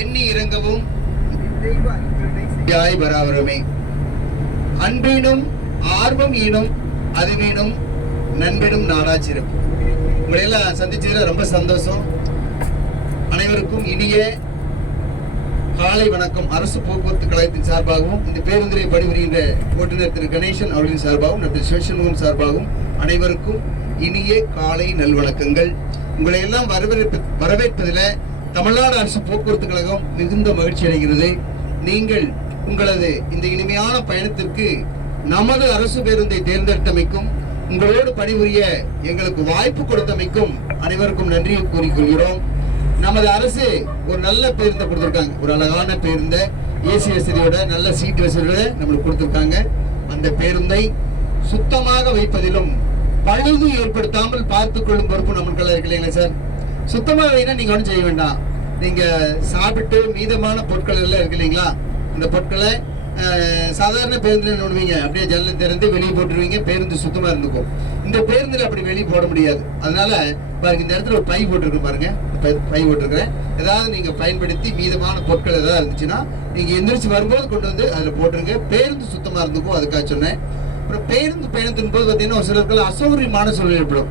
எண்ணி இறங்கவும் பராவரமே அன்பீனும் ஆர்வம் ஈனும் அதுவீனும் நண்பனும் நாடாச்சிருப்பு. உங்களை எல்லாம் சந்திச்சதுல ரொம்ப சந்தோஷம். அனைவருக்கும் இனிய காலை வணக்கம். அரசு போக்குவரத்து கழகத்தின் சார்பாகவும் இந்த பேருந்திலே பணிபுரிகின்ற ஓட்டுநர் திரு கணேசன் அவர்களின் சார்பாகவும் டாக்டர் சிவசண்முகம் சார்பாகவும் அனைவருக்கும் இனிய காலை நல்வணக்கங்கள். உங்களை எல்லாம் வரவேற்பதில் தமிழ்நாடு அரசு போக்குவரத்து கழகம் மிகுந்த மகிழ்ச்சி அடைகிறது. நீங்கள் உங்களது இந்த இனிமையான பயணத்திற்கு நமது அரசு பேருந்தை தேர்ந்தெடுத்தமைக்கும் உங்களோடு பணிபுரிய எங்களுக்கு வாய்ப்பு கொடுத்தமைக்கும் அனைவருக்கும் நன்றியை கூறிக்கொள்கிறோம். நமது அரசு ஒரு நல்ல பேருந்தை கொடுத்திருக்காங்க. ஒரு அழகான பேருந்தை ஏசி வசதியோட நல்ல சீட் வசதியோட நம்மளுக்கு கொடுத்திருக்காங்க. அந்த பேருந்தை சுத்தமாக வைப்பதிலும் பழுது ஏற்படுத்தாமல் பார்த்துக் கொள்ளும் பொறுப்பு நம்மளுக்கெல்லாம் இருக்கு இல்லைங்களா சார்? சுத்தமாக வைனா நீங்க ஒன்றும் செய்ய வேண்டாம். நீங்க சாப்பிட்டு மீதமான பொருட்கள் எல்லாம் இருக்கு இல்லைங்களா, அந்த பொருட்களை சாதாரண பேருந்து நோடுவீங்க, அப்படியே ஜன்னலை திறந்து வெளியே போட்டுருவீங்க, பேருந்து சுத்தமா இருந்துக்கும். இந்த பேருந்துல அப்படி வெளியே போட முடியாது. அதனால பாருங்க, இந்த இடத்துல ஒரு பை போட்டிருக்கு பாருங்க, பை போட்டிருக்கிறேன். ஏதாவது நீங்க பயன்படுத்தி மீதமான பொருட்கள் ஏதாவது இருந்துச்சுன்னா நீங்க எந்திரிச்சு வரும்போது கொண்டு வந்து அதுல போட்டுருங்க. பேருந்து சுத்தமா இருந்துக்கும், அதுக்காக சொன்னேன். அப்புறம் பேருந்து பயணத்தின் போது பார்த்தீங்கன்னா ஒரு சிலருக்கு அசௌகரியமான சூழ்நிலை ஏற்படும்.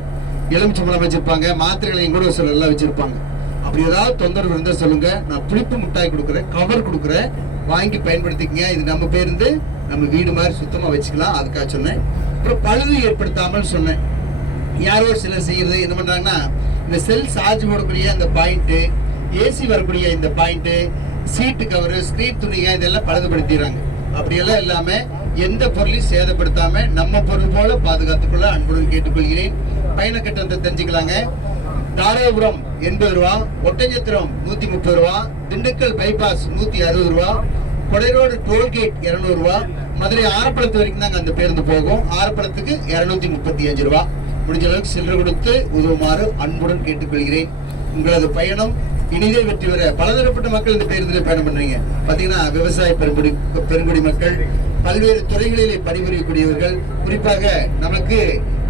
எலுமிச்சம்பழம் வச்சிருப்பாங்க, மாத்திரைகளையும் கூட சிலர் எல்லாம் வச்சிருப்பாங்க. அப்படி ஏதாவது தொந்தரவு இருந்தால் சொல்லுங்க, நான் புளிப்பு மிட்டாய் கொடுக்குறேன், கவர் கொடுக்குறேன், வாங்கி பயன்படுத்திக்கங்க. இது நம்ம பேருந்து, நம்ம வீடு மாதிரி சுத்தமா வச்சுக்கலாம், அதுக்காக சொன்னேன். அப்புறம் பழுது ஏற்படுத்தாமல் சொன்னேன். யாரோ சிலர் செய்யறது என்ன பண்றாங்கன்னா, இந்த செல் சார்ஜ் போடக்கூடிய அந்த பாயிண்ட், ஏசி வரக்கூடிய இந்த பாயிண்ட், சீட்டு கவரு, ஸ்கிரீன் துணிங்க இதெல்லாம் பழுதுபடுத்திடுறாங்க. அப்படியெல்லாம் இல்லாம எந்த பொருளையும் சேதப்படுத்தாம நம்ம பொருள் போல பாதுகாத்துக்கொள்ள அன்புடன் கேட்டுக்கொள்கிறேன். பயண கட்டணத்தை தெரிஞ்சுக்கலாங்க. தாராபுரம் 80 ரூபா, ஒட்டஞ்சத்திரம் 130 ரூபா, திண்டுக்கல் பைபாஸ் 160 ரூபா, கொடைரோடு டோல்கேட் 200 ரூபா, மதுரை ஆரப்பளத்து வரைக்கும் தாங்க அந்த பேருந்து போகும். ஆரப்பளத்துக்கு 235 ரூபா. முடிஞ்ச அளவுக்கு சில்லறை கொடுத்து உதவுமாறு அன்புடன் கேட்டுக்கொள்கிறேன். உங்களது பயணம் இனிதே வெற்றி பெற பலதரப்பட்ட மக்கள் இந்த பேருந்தில் பயணம் பண்றீங்க. பாத்தீங்கன்னா விவசாய பெருங்குடி மக்கள், பல்வேறு துறைகளிலே பணிபுரியக்கூடியவர்கள், குறிப்பாக நமக்கு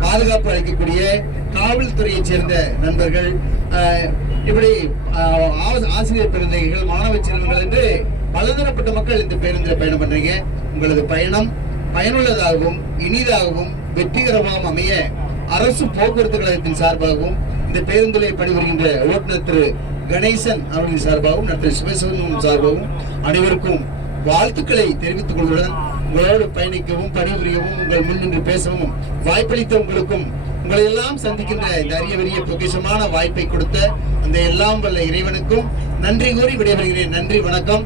பாதுகாப்பு அளிக்கக்கூடிய காவல்துறையை சேர்ந்த நண்பர்கள், இப்படி ஆசிரியர் பெருந்தைகள், மாணவ செல்வங்கள் என்று பலதரப்பட்ட மக்கள் இந்த பேருந்தில் பயணம் பண்றீங்க. உங்களது பயணம் பயனுள்ளதாகவும் இனிதாகவும் வெற்றிகரமாகவும் அமைய அரசு போக்குவரத்து கழகத்தின் சார்பாகவும் இந்த பேருந்திலே பணிபுரிகின்ற ஓட்டுநர் திரு கணேசன் அவர்களின் சார்பாகவும் டாக்டர் சிவசண்முகம் சார்பாகவும் அனைவருக்கும் வாழ்த்துக்களை தெரிவித்துக் கொள்வதுடன் உங்களோடு பயணிக்கவும் பணிபுரியவும் உங்கள் முன்னின்று பேசவும் வாய்ப்பளித்த உங்களுக்கும் உங்களை எல்லாம் சந்திக்கின்ற இந்த அரிய பெரிய பொக்கிஷமான வாய்ப்பை கொடுத்த அந்த எல்லாம் வல்ல இறைவனுக்கும் நன்றி கூறி விடைபெறுகிறேன். நன்றி, வணக்கம்.